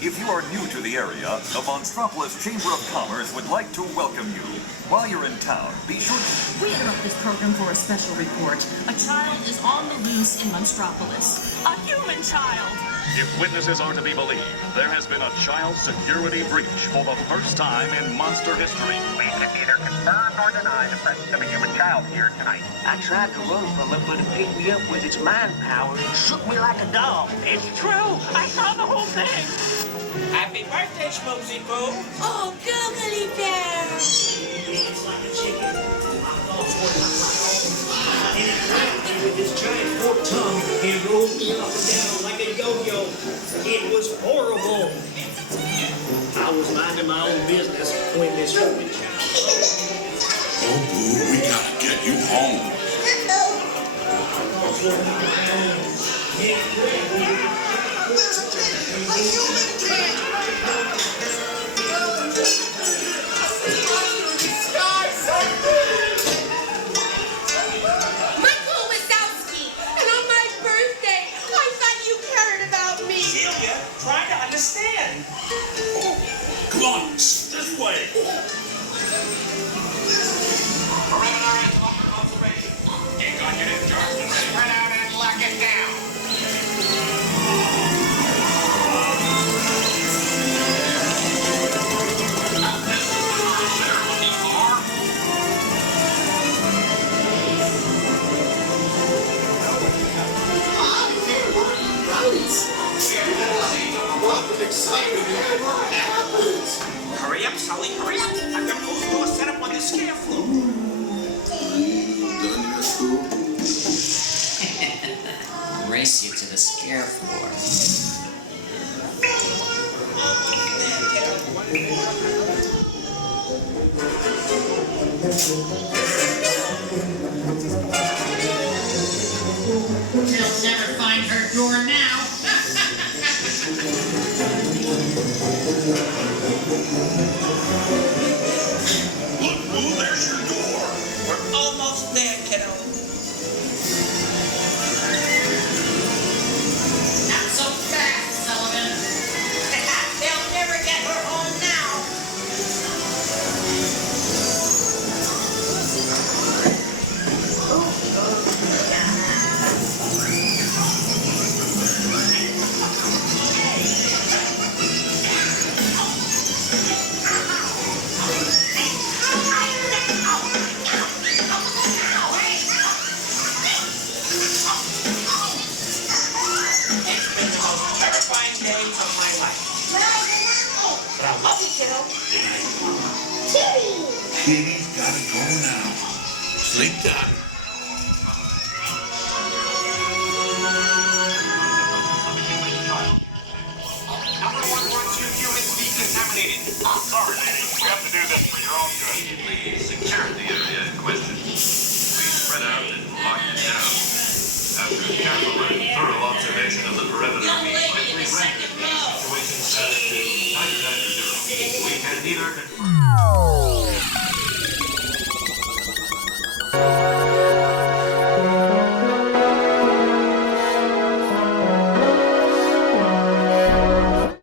If you are new to the area, the Monstropolis Chamber of Commerce would like to welcome you. While you're in town, be sure to... We interrupt this program for a special report. A child is on the loose in Monstropolis. A human child! If witnesses are to be believed, there has been a child security breach for the first time in monster history. We can neither confirm nor deny the presence of a human child here tonight. I tried to run from it, but it picked me up with its mind power and shook me like a dog. It's true! I saw the whole thing! Happy birthday, Schmoozy Boo! Oh, googly bear! It's like a chicken. My thoughts were and it grabbed me with this giant forked tongue and rolled me up and down like a yo-yo. It was horrible. I was minding my own business when this human child... Oh, Boo, we gotta get you home. Understand. Come on, this way. Preliminary observation. Incon unit charged and ready. Spread out and lock it down. Hurry up, Sully, hurry up. I've got those doors set up on the scare floor. Done your school? Race you to the scare floor. She'll never find her door now. Look, Boo, there's your door. We're almost there, kiddo. Not so fast, Sullivan. They'll never get her home now. It's been the most terrifying days of my life. But I love you, kiddo. Kitty's gotta go now. Sleep tight. Number 112 units decontaminated. Sorry, lady. We have to do this for your own good. Please secure the area in question. Please spread out and lock it down. After careful and thorough observation of the perimeter, we quickly rendered the situation satisfactory. We can neither confirm...